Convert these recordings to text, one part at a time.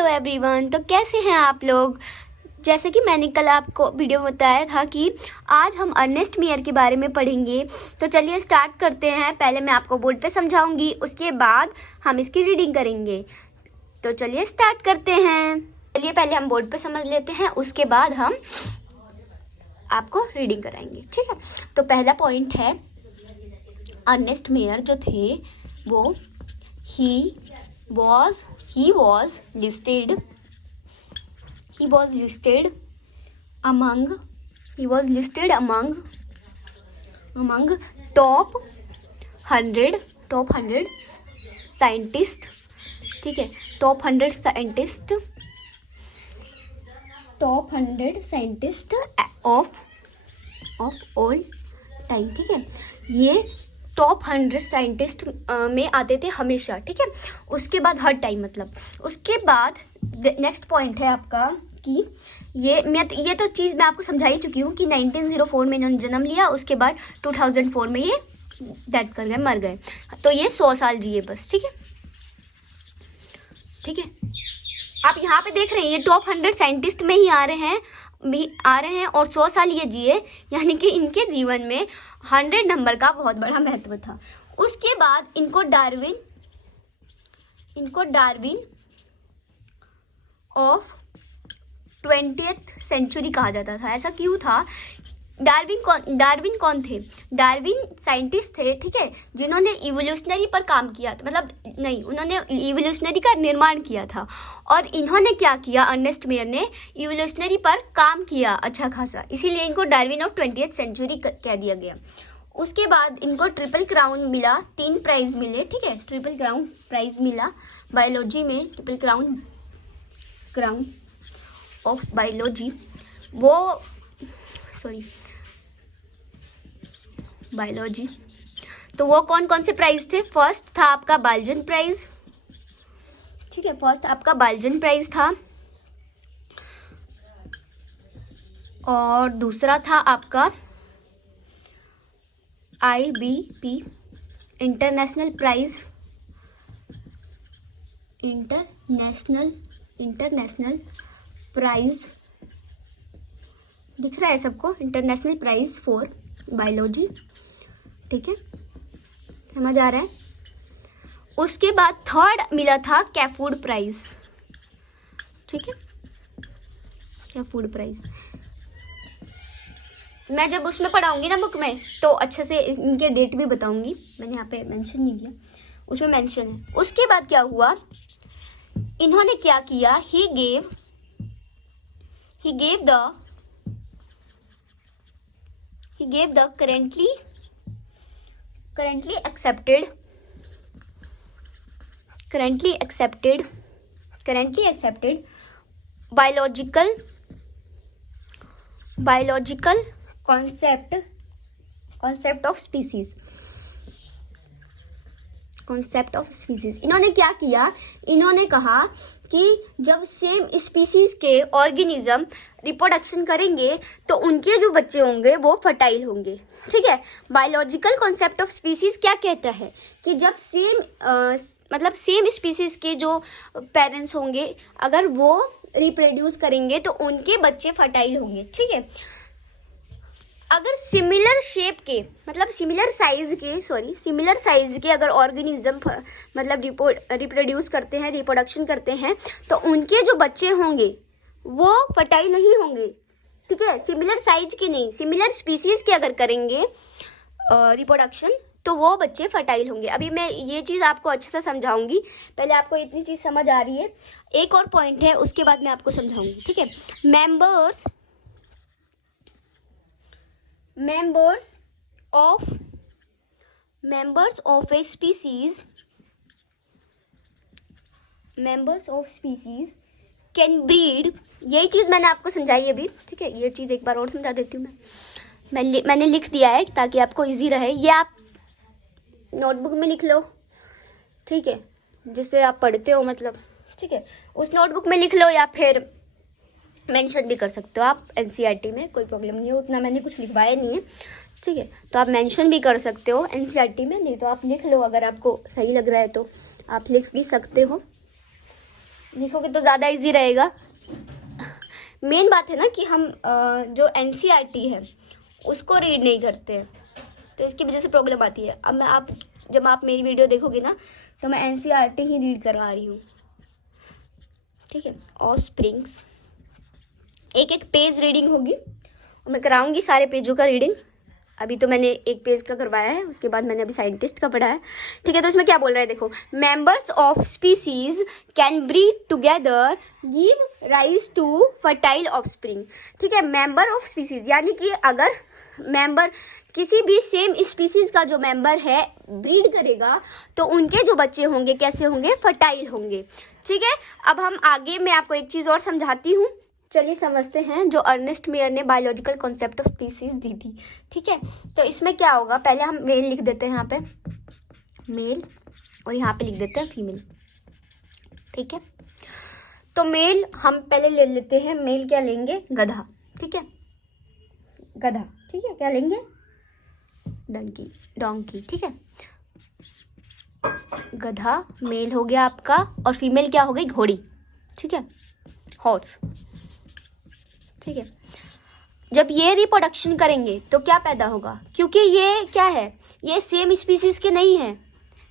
Hello everyone. तो कैसे हैं आप लोग। जैसे कि मैंने कल आपको वीडियो में बताया था कि आज हम अर्नेस्ट मेयर के बारे में पढ़ेंगे। तो चलिए स्टार्ट करते हैं। पहले मैं आपको बोर्ड पे समझाऊंगी, उसके बाद हम इसकी रीडिंग करेंगे। तो चलिए स्टार्ट करते हैं। चलिए पहले हम बोर्ड पे समझ लेते हैं, उसके बाद हम आपको रीडिंग कराएंगे, ठीक है। तो पहला पॉइंट है, अर्नेस्ट मेयर जो थे वो he was listed among top 100 scientist, ठीक है। Top 100 scientist of all time, ठीक है। ये टॉप 100 साइंटिस्ट में आते थे हमेशा, ठीक है। उसके बाद हर टाइम, मतलब उसके बाद नेक्स्ट पॉइंट है आपका कि ये तो चीज़ मैं आपको समझा ही चुकी हूँ कि 1904 में इन्होंने जन्म लिया, उसके बाद 2004 में ये डेथ कर गए, मर गए। तो ये 100 साल जिए बस, ठीक है। आप यहाँ पे देख रहे हैं ये टॉप 100 साइंटिस्ट में ही आ रहे हैं और 100 साल ये जिए, यानी कि इनके जीवन में 100 नंबर का बहुत बड़ा महत्व था। उसके बाद इनको डार्विन ऑफ 20th सेंचुरी कहा जाता था। ऐसा क्यों था? डार्विन कौन थे? डार्विन साइंटिस्ट थे, ठीक है, जिन्होंने इवोल्यूशनरी पर काम किया था, उन्होंने इवोल्यूशनरी का निर्माण किया था। और इन्होंने क्या किया, अर्नेस्ट मेयर ने इवोल्यूशनरी पर काम किया अच्छा खासा, इसीलिए इनको डार्विन ऑफ 20th सेंचुरी कह दिया गया। उसके बाद इनको ट्रिपल क्राउन मिला, 3 प्राइज मिले, ठीक है। ट्रिपल क्राउन प्राइज मिला बायोलॉजी में, triple crown of biology, biology. तो वो कौन कौन से प्राइज थे? फर्स्ट था आपका बाल्जन प्राइज, ठीक है, फर्स्ट आपका बाल्जन प्राइज था। और दूसरा था आपका IBP इंटरनेशनल प्राइज, दिख रहा है सबको, इंटरनेशनल प्राइज फॉर बायोलॉजी, ठीक है, समझ आ रहा है। उसके बाद थर्ड मिला था कैफूड प्राइज, ठीक है, कैफूड प्राइज। मैं जब उसमें पढ़ाऊंगी ना बुक में, तो अच्छे से इनके डेट भी बताऊंगी। मैंने यहाँ पे मेंशन नहीं किया, उसमें मेंशन है। उसके बाद क्या हुआ, इन्होंने क्या किया, he gave the currently accepted biological concept of species। इन्होंने क्या किया, इन्होंने कहा कि जब सेम स्पीसीज के ऑर्गेनिज्म रिप्रोडक्शन करेंगे तो उनके जो बच्चे होंगे वो फर्टाइल होंगे, ठीक है। बायोलॉजिकल कॉन्सेप्ट ऑफ स्पीसीज क्या कहता है कि जब सेम स्पीसीज के जो पेरेंट्स होंगे, अगर वो रिप्रोड्यूस करेंगे तो उनके बच्चे फर्टाइल होंगे, ठीक है। अगर सिमिलर शेप के, मतलब सिमिलर साइज के अगर ऑर्गेनिज्म मतलब रिप्रोड्यूस करते हैं, रिप्रोडक्शन करते हैं, तो उनके जो बच्चे होंगे वो फर्टाइल नहीं होंगे, ठीक है। सिमिलर साइज के नहीं, सिमिलर स्पीसीज के अगर करेंगे रिप्रोडक्शन तो वो बच्चे फर्टाइल होंगे। अभी मैं ये चीज़ आपको अच्छे से समझाऊंगी, पहले आपको इतनी चीज़ समझ आ रही है। एक और पॉइंट है, उसके बाद मैं आपको समझाऊंगी, ठीक है। members of a species can breed। यही चीज़ मैंने आपको समझाई अभी, ठीक है। ये चीज़ एक बार और समझा देती हूँ मैंने लिख दिया है ताकि आपको इजी रहे। ये आप नोटबुक में लिख लो, ठीक है, जिससे आप पढ़ते हो, मतलब, ठीक है, उस नोटबुक में लिख लो, या फिर मेंशन भी कर सकते हो आप NCERT में, कोई प्रॉब्लम नहीं है, उतना मैंने कुछ लिखवाया नहीं है, ठीक है। तो आप मेंशन भी कर सकते हो NCERT में, नहीं तो आप लिख लो, अगर आपको सही लग रहा है तो आप लिख भी सकते हो। लिखोगे तो ज़्यादा इजी रहेगा। मेन बात है ना कि हम जो NCERT है उसको रीड नहीं करते हैं, तो इसकी वजह से प्रॉब्लम आती है। अब जब आप मेरी वीडियो देखोगे ना तो मैं NCERT ही रीड करवा रही हूँ, ठीक है। ऑफस्प्रिंग्स एक एक पेज रीडिंग होगी और मैं कराऊंगी सारे पेजों का रीडिंग। अभी तो मैंने एक पेज का करवाया है, उसके बाद मैंने अभी साइंटिस्ट का पढ़ा है, ठीक है। तो इसमें क्या बोल रहा है देखो, members of species can breed together give rise to fertile offspring, ठीक है। मेंबर ऑफ स्पीसीज यानी कि अगर मेंबर किसी भी सेम स्पीसीज का जो मेंबर है ब्रीड करेगा तो उनके जो बच्चे होंगे कैसे होंगे, फर्टाइल होंगे, ठीक है। अब हम आगे मैं आपको एक चीज़ और समझाती हूँ, चलिए समझते हैं, जो अर्नेस्ट मेयर ने बायोलॉजिकल कॉन्सेप्ट ऑफ स्पीसीज दी थी, ठीक है। तो इसमें क्या होगा, पहले हम मेल लिख देते हैं यहाँ पे मेल और यहाँ पे लिख देते हैं फीमेल, ठीक है। तो मेल हम पहले ले लेते हैं, मेल क्या लेंगे, गधा, ठीक है, गधा, ठीक है। क्या लेंगे, डोंकी, ठीक है। गधा मेल हो गया आपका, और फीमेल क्या हो गई, घोड़ी, ठीक है, हॉर्स, ठीक है। जब ये रिप्रोडक्शन करेंगे तो क्या पैदा होगा, क्योंकि ये क्या है, ये सेम स्पीसीज के नहीं है,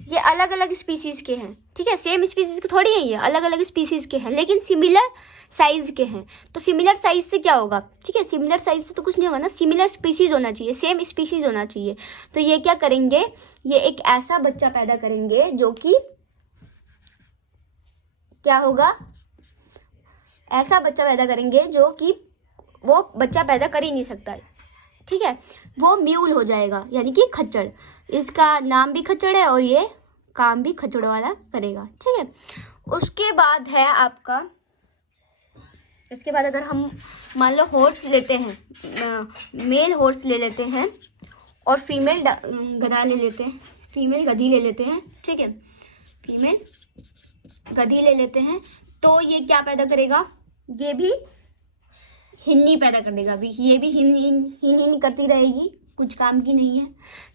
ये अलग अलग स्पीसीज के हैं, ठीक है। सेम स्पीसीज के थोड़ी है, ये अलग अलग स्पीसीज के हैं लेकिन सिमिलर साइज के हैं। तो सिमिलर साइज से क्या होगा, ठीक है, सिमिलर साइज से तो कुछ नहीं होगा ना, सिमिलर स्पीसीज होना चाहिए, सेम स्पीसीज होना चाहिए। तो ये क्या करेंगे, ये एक ऐसा बच्चा पैदा करेंगे जो कि क्या होगा, ऐसा बच्चा पैदा करेंगे जो कि वो बच्चा पैदा कर ही नहीं सकता, ठीक है। वो म्यूल हो जाएगा यानी कि खच्चड़, इसका नाम भी खच्चड़ है और ये काम भी खच्चड़ वाला करेगा, ठीक है। उसके बाद है आपका, उसके बाद अगर हम मान लो हॉर्स लेते हैं, मेल हॉर्स ले लेते हैं और फीमेल गधा ले लेते हैं, फीमेल गधी ले लेते हैं, ठीक है, फीमेल गधी ले लेते हैं, तो ये क्या पैदा करेगा, ये भी हिन्नी पैदा कर देगा, अभी ये भी हिन करती रहेगी, कुछ काम की नहीं है,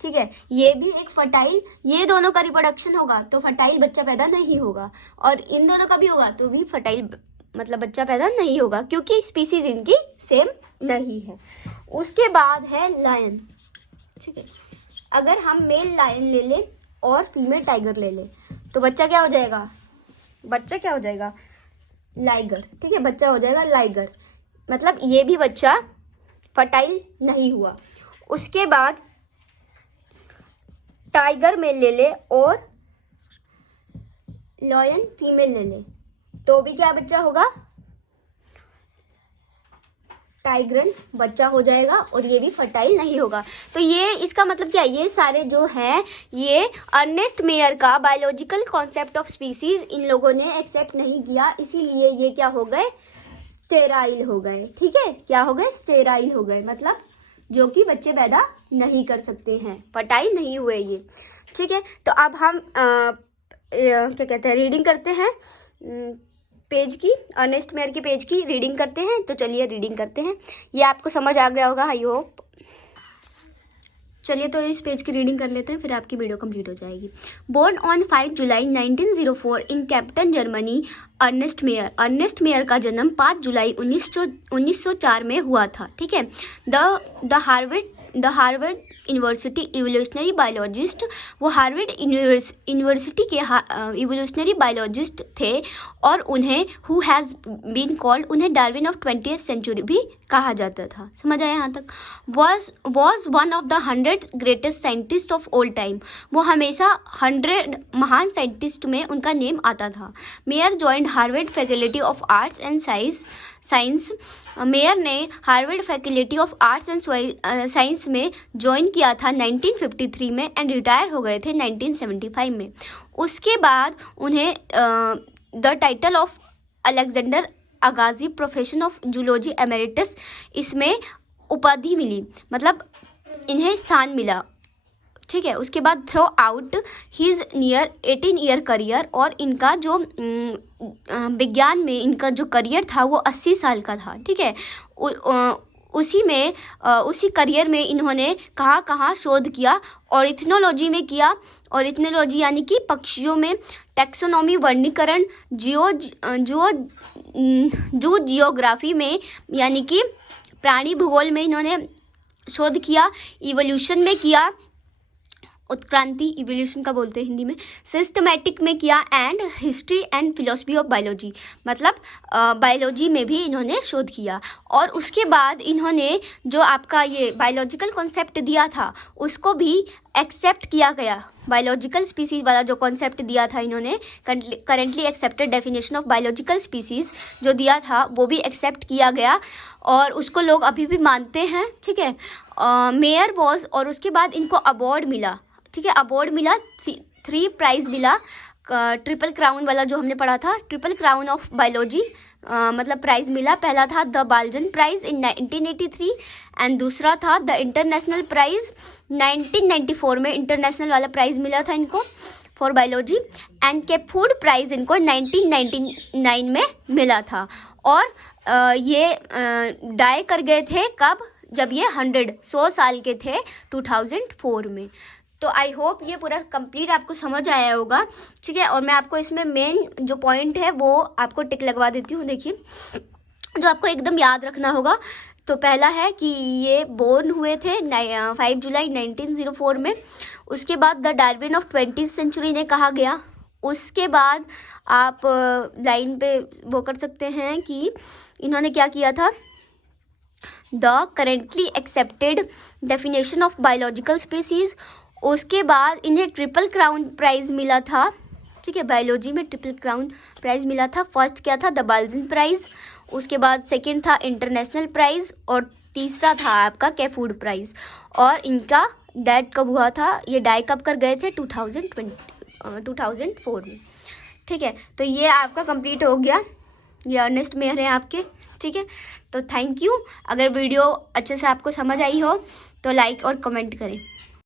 ठीक है। ये भी एक फर्टाइल, ये दोनों का रिप्रोडक्शन होगा तो फर्टाइल बच्चा पैदा नहीं होगा, और इन दोनों का भी होगा तो भी फर्टाइल मतलब बच्चा पैदा नहीं होगा, क्योंकि स्पीसीज इनकी सेम नहीं है। उसके बाद है लायन, ठीक है। अगर हम मेल लायन ले लें और फीमेल टाइगर ले लें तो बच्चा क्या हो जाएगा, बच्चा क्या हो जाएगा, लाइगर, ठीक है, बच्चा हो जाएगा लाइगर, मतलब ये भी बच्चा फर्टाइल नहीं हुआ। उसके बाद टाइगर मेल ले ले और लायन फीमेल ले ले तो भी क्या बच्चा होगा, टाइग्रन बच्चा हो जाएगा, और ये भी फर्टाइल नहीं होगा। तो ये इसका मतलब क्या है, ये सारे जो हैं ये अर्नेस्ट मेयर का biological concept of species in लोगों ने एक्सेप्ट नहीं किया, इसीलिए ये क्या हो गए, स्टेराइल हो गए, ठीक है। क्या हो गए, स्टेराइल हो गए, मतलब जो कि बच्चे पैदा नहीं कर सकते हैं, फर्टाइल नहीं हुए ये, ठीक है। तो अब हम क्या कहते हैं, रीडिंग करते हैं पेज की, अर्नेस्ट मेयर के पेज की रीडिंग करते हैं। तो चलिए रीडिंग करते हैं, ये आपको समझ आ गया होगा आई होप। चलिए तो इस पेज की रीडिंग कर लेते हैं, फिर आपकी वीडियो कंप्लीट हो जाएगी। Born on 5 July 1904 in Kempten Germany, Ernst Mayr. Ernst Mayr का जन्म 5 जुलाई 1904 में हुआ था, ठीक है। The Harvard university evolutionary biologist, वो हार्वर्ड यूनिवर्सिटी के इवोल्यूशनरी बायोलॉजिस्ट थे, और उन्हें हु हैज़ बीन कॉल्ड, उन्हें डार्विन ऑफ 20th सेंचुरी भी कहा जाता था। समझ आया यहाँ तक। Was one of the 100 greatest scientist of all time, वो हमेशा 100 महान साइंटिस्ट में उनका नेम आता था। Mayr joined Harvard faculty of arts and science, Mayr ने Harvard faculty of arts and science में ज्वाइन किया था 1953 में, एंड रिटायर हो गए थे 1975 में। उसके बाद उन्हें the title of Alexander Agassiz profession of zoology emeritus, इसमें उपाधि मिली, मतलब इन्हें स्थान मिला, ठीक है। उसके बाद through out his 18 year career, और इनका जो विज्ञान में इनका जो करियर था वो 80 साल का था, ठीक है। उसी में उसी करियर में इन्होंने कहाँ शोध किया, ऑर्निथोलॉजी में किया। ऑर्निथोलॉजी यानी कि पक्षियों में टैक्सोनॉमी वर्गीकरण, जू जियोग्राफी में यानी कि प्राणी भूगोल में इन्होंने शोध किया, इवोल्यूशन में किया, उत्क्रांति इवोल्यूशन का बोलते हैं हिंदी में, सिस्टमैटिक में किया, and history and philosophy of biology, मतलब बायोलॉजी में भी इन्होंने शोध किया। और उसके बाद इन्होंने जो आपका ये बायोलॉजिकल कॉन्सेप्ट दिया था उसको भी एक्सेप्ट किया गया। बायोलॉजिकल स्पीसीज वाला जो कॉन्सेप्ट दिया था इन्होंने, currently accepted definition of biological species जो दिया था वो भी एक्सेप्ट किया गया और उसको लोग अभी भी मानते हैं, ठीक है। मेयर वॉज, और उसके बाद इनको अवार्ड मिला, ठीक है, अवार्ड मिला, 3 प्राइज़ मिला, ट्रिपल क्राउन वाला जो हमने पढ़ा था, ट्रिपल क्राउन ऑफ बायोलॉजी मतलब प्राइज़ मिला। पहला था द बाल्जन प्राइज़ इन 1983 एंड दूसरा था द इंटरनेशनल प्राइज़ 1994 में, इंटरनेशनल वाला प्राइज़ मिला था इनको फॉर बायोलॉजी, एंड के फूड प्राइज़ इनको 1999 में मिला था। और ये डाई कर गए थे कब, जब ये 100 साल के थे 2004 में। तो आई होप ये पूरा कंप्लीट आपको समझ आया होगा, ठीक है। और मैं आपको इसमें मेन जो पॉइंट है वो आपको टिक लगवा देती हूँ। देखिए, जो आपको एकदम याद रखना होगा, तो पहला है कि ये बोर्न हुए थे 5 जुलाई 1904 में। उसके बाद the Darwin of 20th century ने कहा गया। उसके बाद आप लाइन पे वो कर सकते हैं कि इन्होंने क्या किया था, the currently accepted definition of biological species. उसके बाद इन्हें ट्रिपल क्राउन प्राइज़ मिला था, ठीक है, बायोलॉजी में ट्रिपल क्राउन प्राइज़ मिला था। फर्स्ट क्या था, द बाल्जन प्राइज़, उसके बाद सेकंड था इंटरनेशनल प्राइज़ और तीसरा था आपका के फूड प्राइज़। और इनका डेथ कब हुआ था, ये डाई कब कर गए थे, 2004 में, ठीक है। तो ये आपका कंप्लीट हो गया, ये अर्नेस्ट मेयर हैं आपके, ठीक है। तो थैंक यू। अगर वीडियो अच्छे से आपको समझ आई हो तो लाइक और कमेंट करें।